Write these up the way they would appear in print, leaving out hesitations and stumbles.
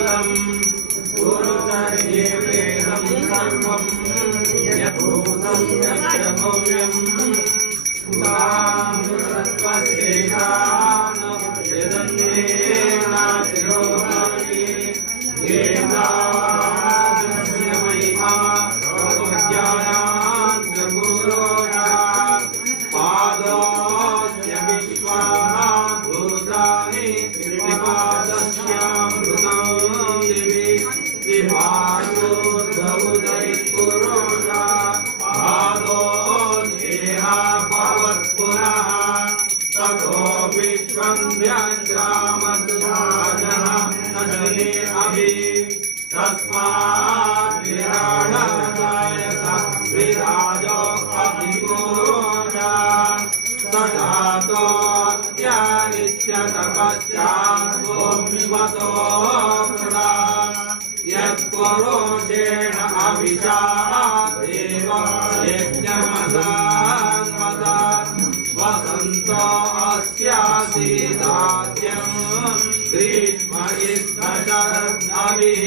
भूतं पुरुषैवेदं सर्वं यद्भूतं यच्च भव्यं उदाहृतत्वशेषान् यदन्येनातिरोहति एतादृशस्य महिमा भगवज्ञानाच्च गुरोः पादोऽस्य विश्वाः भूतानि त्रिपादस्यामृतं दिवि दिवायोर्धौतैः पादोऽस्येह भवत्पुनः ततो विश्वं व्यग्रामद्राजः नशने अभि तस्मात् विराडजायत विराजो अभिगोरा तदातोऽत्यानित्यतपश्चात्त्वमिमतो कृणा यत्पुरुषेण अभिषादेव यज्ञमदान्मदान् वसन्तो अस्यासीदाद्यं ग्रीष्म शरदभिः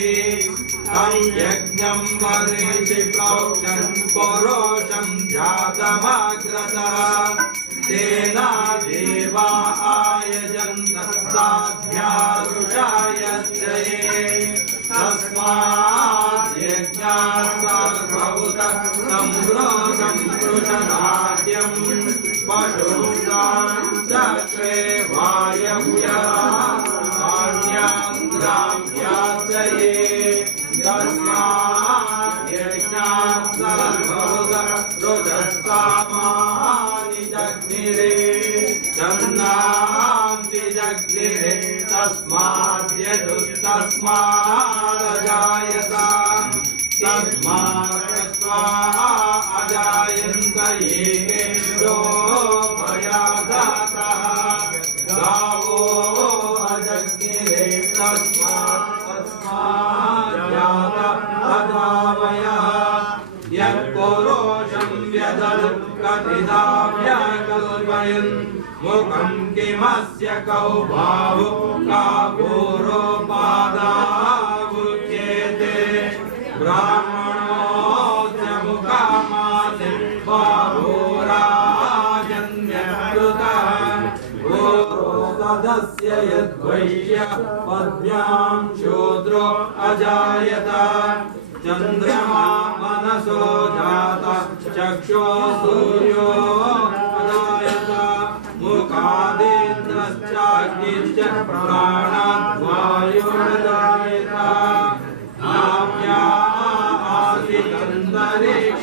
तं यज्ञं वरेषि प्रोक्षन् पुरुषं जातमग्रतः तेन देवा आयजन्त साध्यारुषायत्रये तस्मात् यज्ञात् सर्वभूतं सम्रोधं पृषदाद्यं पशूनां चक्रे वायव्याग्राम्याश्रये तस्मात् यज्ञात् सर्वभूतं रुदस्तामानि जग्निरे चन्दांसि जग्निरे तस्मात् यजुस्तस्मादजायत तस्मात् अजायन्त येकेन्द्रोपयादातः गावो अजग्निरे तस्मात् जात अजावयः यत्पुरुषं व्यदत् कथिता व्यकल्पयन् मुखं किमस्य कौ बाहु का पूर्वपादावुच्येते ब्राह्मणोऽस्य मुखमासि बाहुराजन्यकृतः पूर्वोदस्य यद्वैश्य पद्भ्यां शूद्रो अजायत चन्द्रमा मनसो जात चक्षो सूर्यो अजायत मुखादिन्द्रश्चाग्निश्च प्राणाद्वायुरजायत नाभ्या आसीदन्तरिक्ष